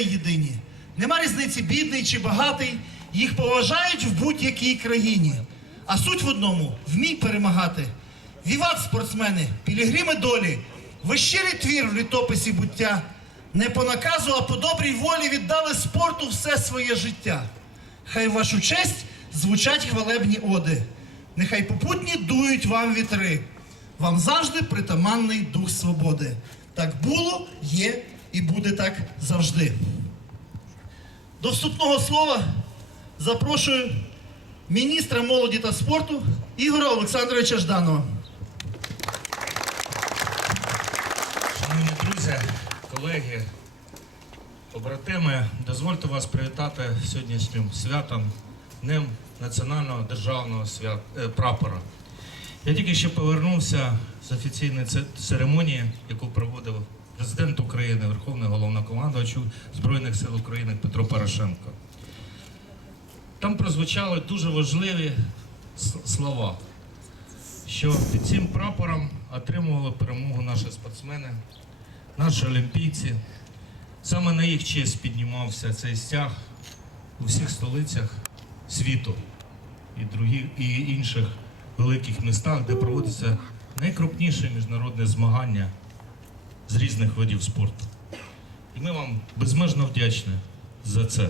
людей єдині. Нема різниці, бідний чи багатий, їх поважають в будь-якій країні. А суть в одному вмій перемагати. Віват, спортсмени, пілігрими долі, ви щирий твір в літописі буття. Не по наказу, а по добрій волі віддали спорту все своє життя. Хай в вашу честь звучать хвалебні оди. Нехай попутні дують вам вітри. Вам завжди притаманний дух свободи. Так було, є і буде так завжди. До вступного слова запрошую міністра молоді та спорту Ігора Олександровича Жданова. Шановні друзі, колеги, побратими, дозвольте вас привітати сьогоднішнім святом, Днем національного державного свят... е, прапора. Я тільки що повернувся з офіційної церемонії, яку проводив президент України, Верховний головнокомандувач Збройних сил України Петро Порошенко. Там прозвучали дуже важливі слова що під цим прапором отримували перемогу наші спортсмени, наші олімпійці. Саме на їх честь піднімався цей стяг у всіх столицях світу і, другі, і інших великих містах, де проводяться найкрупніші міжнародні змагання з різних видів спорту. І ми вам безмежно вдячні за це.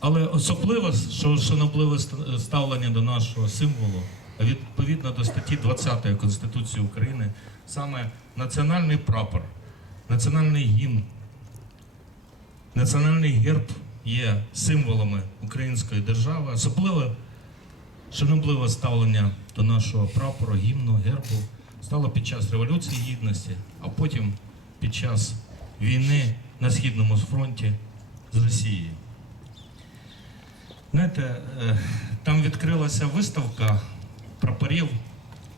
Але особливо що шанобливе ставлення до нашого символу, відповідно до статті 20 Конституції України, саме національний прапор, національний гімн, національний герб є символами української держави. Особливо шанобливе ставлення до нашого прапору, гімну, гербу стало під час Революції Гідності, а потім під час війни на східному фронті з Росією. Знаєте, е, там відкрилася виставка прапорів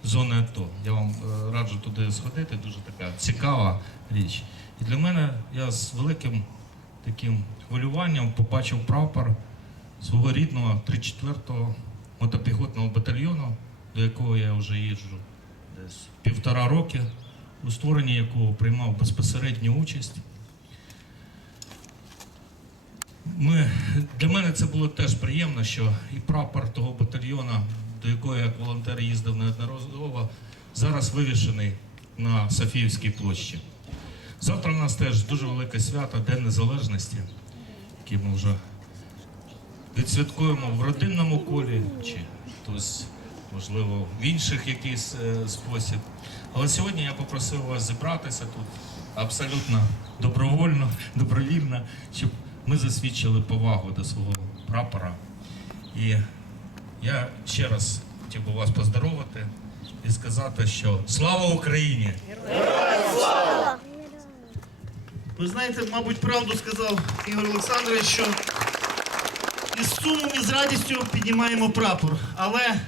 зони АТО. Я вам е, раджу туди сходити, дуже така цікава річ. І для мене я з великим таким хвилюванням побачив прапор свого рідного 34-го мотопіхотного батальйону, до якого я вже їжджу десь півтора роки, у створенні якого приймав безпосередню участь. Ми, для мене це було теж приємно, що і прапор того батальйона, до якого я як волонтер їздив неодноразово, зараз вивішений на Софіївській площі. Завтра у нас теж дуже велике свято, День Незалежності, який ми вже відсвяткуємо в родинному колі, чи хтось, можливо, в інших якийсь е, спосіб. Але сьогодні я попросив вас зібратися тут абсолютно добровольно, добровільно, щоб ми засвідчили повагу до свого прапора. І я ще раз хотів би вас поздоровити і сказати, що слава Україні! Ви знаєте, мабуть, правду сказав Ігор Олександрович, що із сумом і з радістю піднімаємо прапор. Але,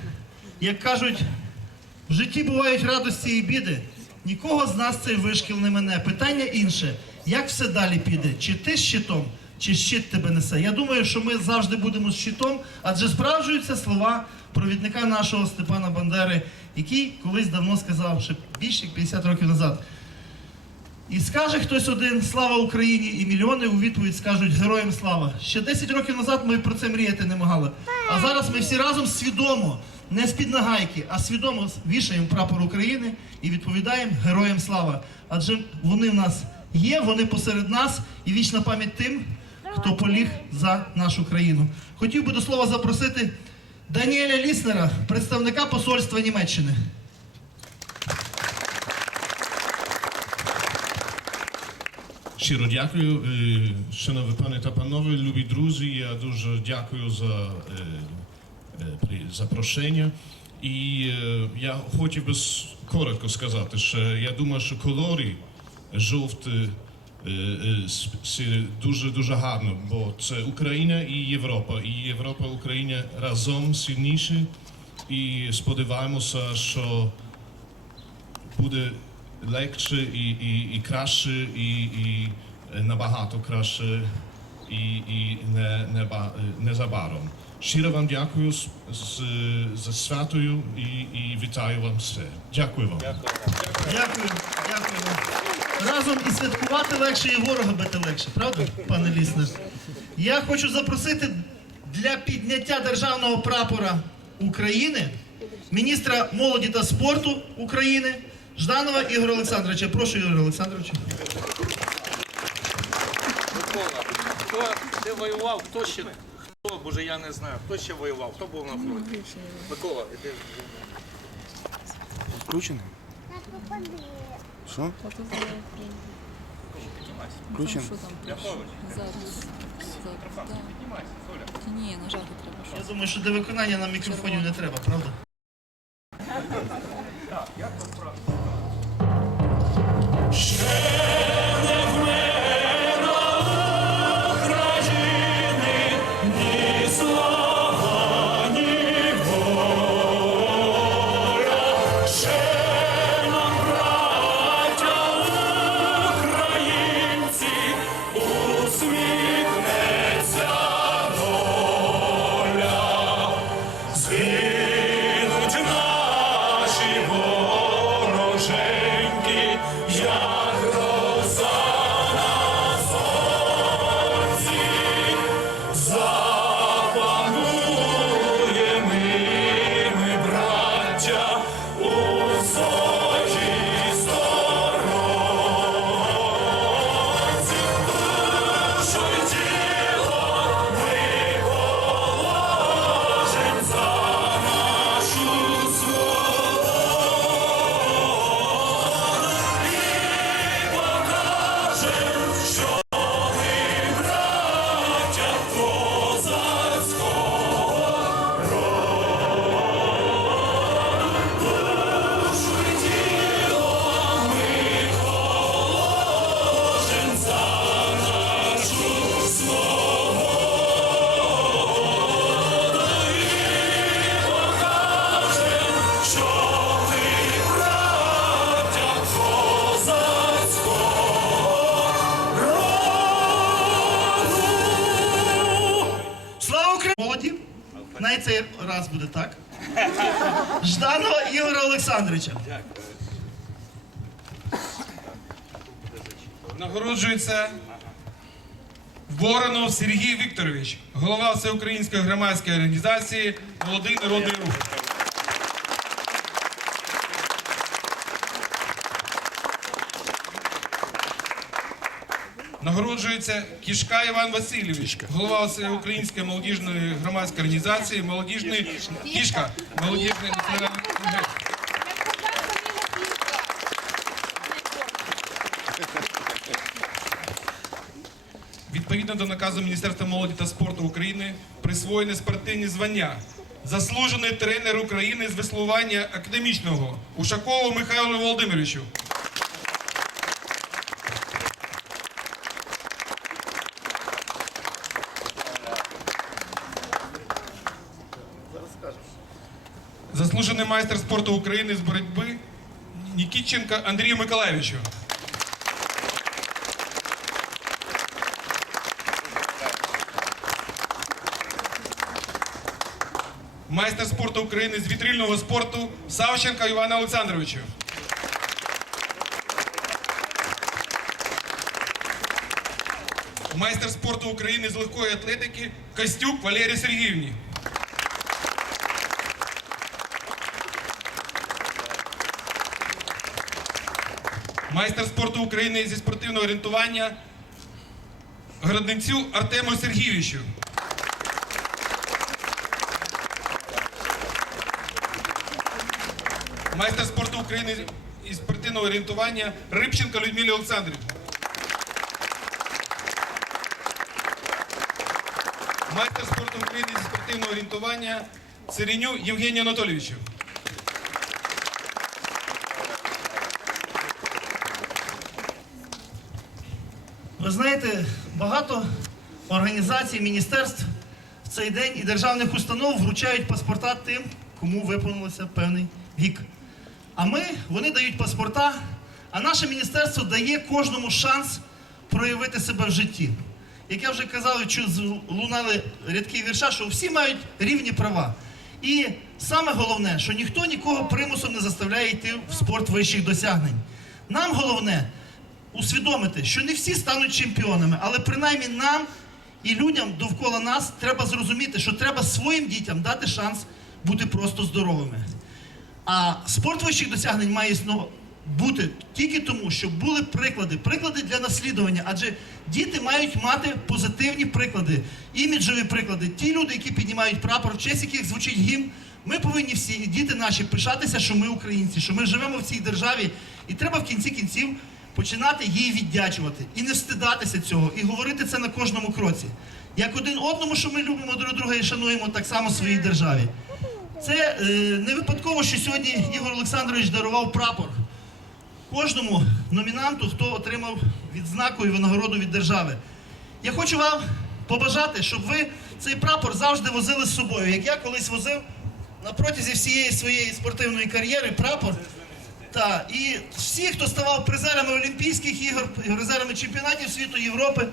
як кажуть, в житті бувають радості і біди. Нікого з нас цей вишкіл не мене. Питання інше: як все далі піде? Чи ти з щитом, чи щит тебе несе? Я думаю, що ми завжди будемо з щитом, адже справджуються слова провідника нашого Степана Бандери, який колись давно сказав, ще більше як 50 років назад. І скаже хтось один слава Україні, і мільйони у відповідь скажуть героям слава. Ще 10 років назад ми про це мріяти не могли. А зараз ми всі разом свідомо, не з-під нагайки, а свідомо вішаємо прапор України і відповідаємо героям слава. Адже вони в нас є, вони посеред нас, і вічна пам'ять тим, хто поліг за нашу країну. Хотів би до слова запросити Даніеля Ліснера, представника посольства Німеччини. Щиро дякую, Е, шановні пане та панове, любі друзі. Я дуже дякую за запрошення. І е, я хотів би коротко сказати, що я думаю, що кольори жовті е, е, дуже дуже гарно, бо це Україна і Європа. І Європа, Україна разом сильніші. І сподіваємося, що буде легше і, і, і краще, і, і набагато краще, і, і не, не, ба- незабаром. Щиро вам дякую з, з, за святою і, і вітаю вам все. Дякую вам. Дякую, дякую. разом і святкувати легше, і ворога бити легше, правда, пане Ліснер? Я хочу запросити для підняття державного прапора України міністра молоді та спорту України Жданова Ігоря Олександровича. Прошу, Ігор Олександровича. Микола, хто де воював, хто ще боже, я не знаю, хто ще воював, хто був на фронті? Микола, іди. Включено? Що? Включено? Що? Запис. Запис, так. Ні, нажати треба. Я думаю, що до виконання нам мікрофонів не треба, правда? Слава цей раз буде так. Жданова Ігоря Олександровича. Нагороджується Воронов Сергій Вікторович, голова Всеукраїнської громадської організації Молодий народний рух. Нагороджується Кішка Іван Васильович, голова Всеукраїнської молодіжної громадської організації Молодіжний Кішка, молодіжний національний конгрес. Відповідно до наказу Міністерства молоді та спорту України присвоєні спортивні звання. Заслужений тренер України з веслування академічного Ушакову Михайлу Володимировичу. Заслужений майстер спорту України з боротьби Нікітченко Андрію Миколаєвичу. майстер спорту України з вітрильного спорту Савченка Івана Олександровича. Майстер спорту України з легкої атлетики Костюк Валерій Сергіївні. Майстер спорту України зі спортивного орієнтування Городненцю Артему Сергійовичу. майстер спорту України із спортивного орієнтування Рибченко Людмилі Олександрівні. Майстер спорту України зі спортивного орієнтування Сиреню Євгенію Анатолійовичу. Ви знаєте, багато організацій, міністерств в цей день і державних установ вручають паспорта тим, кому виповнилося певний вік. А ми, вони дають паспорта, а наше міністерство дає кожному шанс проявити себе в житті. Як я вже казав, чу- лунали рядки вірша, що всі мають рівні права. І саме головне, що ніхто нікого примусом не заставляє йти в спорт вищих досягнень. Нам головне усвідомити, що не всі стануть чемпіонами, але принаймні нам і людям довкола нас треба зрозуміти, що треба своїм дітям дати шанс бути просто здоровими. А спорт вищих досягнень має існо- бути тільки тому, щоб були приклади, приклади для наслідування. Адже діти мають мати позитивні приклади, іміджові приклади. Ті люди, які піднімають прапор, в честь яких звучить гімн. Ми повинні всі діти наші пишатися, що ми українці, що ми живемо в цій державі, і треба в кінці кінців починати їй віддячувати і не встидатися цього, і говорити це на кожному кроці. Як один одному, що ми любимо друг друга і шануємо, так само своїй державі. Це е, не випадково, що сьогодні Ігор Олександрович дарував прапор кожному номінанту, хто отримав відзнаку і винагороду від держави. Я хочу вам побажати, щоб ви цей прапор завжди возили з собою. Як я колись возив на протязі всієї своєї спортивної кар'єри прапор. Та, і всі, хто ставав призерами Олімпійських ігор, призерами чемпіонатів світу Європи,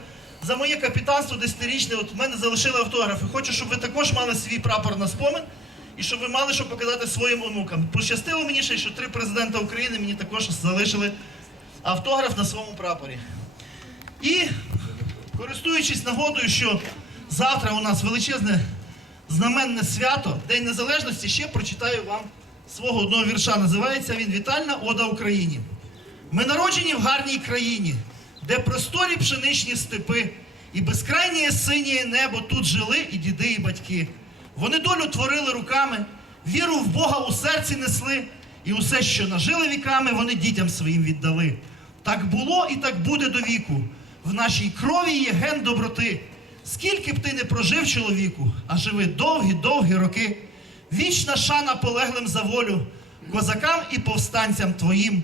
за моє капітанство десятирічне, от в мене залишили автографи. Хочу, щоб ви також мали свій прапор на спомин і щоб ви мали що показати своїм онукам. Пощастило мені ще, що три президента України мені також залишили автограф на своєму прапорі. І користуючись нагодою, що завтра у нас величезне знаменне свято, День Незалежності, ще прочитаю вам свого одного вірша. Називається він Вітальна Ода Україні. Ми народжені в гарній країні, де просторі пшеничні степи, і безкрайнє синє небо тут жили і діди, і батьки. Вони долю творили руками, віру в Бога у серці несли, і усе, що нажили віками, вони дітям своїм віддали. Так було і так буде до віку. В нашій крові є ген доброти. Скільки б ти не прожив чоловіку, а живи довгі-довгі роки. Вічна шана полеглим за волю, козакам і повстанцям твоїм.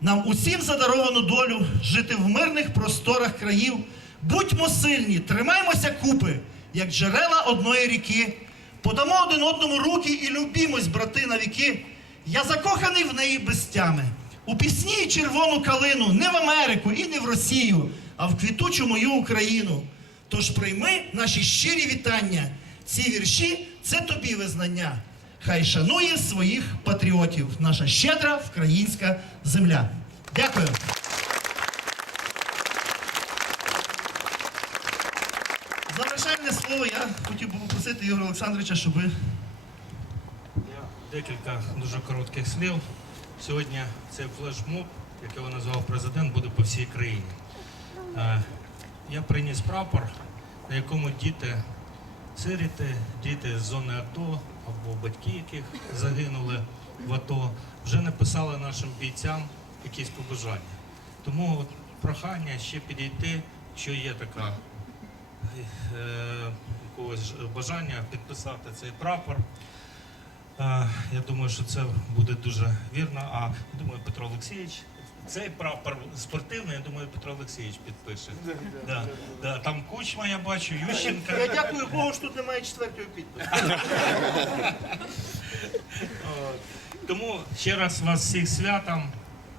Нам усім задаровано долю жити в мирних просторах країв. Будьмо сильні, тримаймося купи, як джерела одної ріки. Подамо один одному руки і любімось, брати, на віки. Я закоханий в неї без тями. У пісні й червону калину не в Америку і не в Росію, а в квітучу мою Україну. Тож прийми наші щирі вітання. Ці вірші це тобі визнання. Хай шанує своїх патріотів, наша щедра українська земля. Дякую. Завершальне слово я хотів би попросити Ігоря Олександровича, щоб ви декілька дуже коротких слів. Сьогодні цей флешмоб, як його назвав президент, буде по всій країні. Е, Я приніс прапор, на якому діти, сиріти, діти з зони АТО або батьки, яких загинули в АТО, вже написали нашим бійцям якісь побажання. Тому от прохання ще підійти, що є така е, якогось ж бажання підписати цей прапор. Е, Я думаю, що це буде дуже вірно. А я думаю, Петро Олексійович, цей прапор спортивний, я думаю, Петро Олексійович підпише. Да, да, там кучма, я бачу, Ющенка. я дякую Богу, що тут немає четвертого підпису. Тому ще раз вас всіх святом.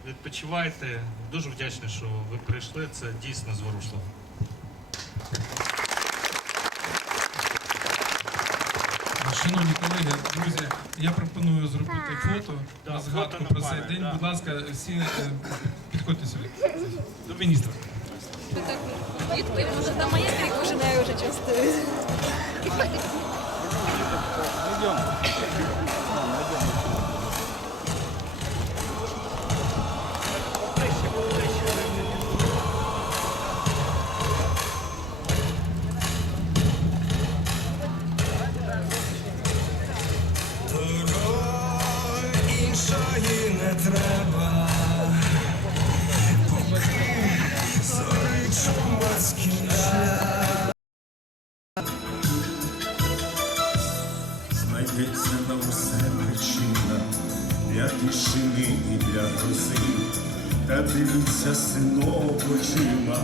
Відпочивайте. Дуже вдячний, що ви прийшли. Це дійсно зворушливо. Шановні колеги, друзі, я пропоную зробити фото на згадку про цей день. Будь ласка, всі е, підходьте сюди. До міністра. Так там моя крик уже чувствую. іншої Знайдеться на усе причина для тишини і для грози. Та дивиться синок очима,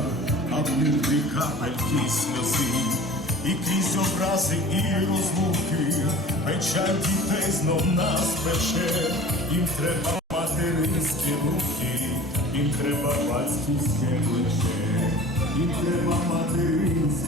а в ним дві капельки сльози. І крізь образи і розлуки, печаль дітей знов нас пече, їм треба материнські руки, їм треба батьківське плече, їм треба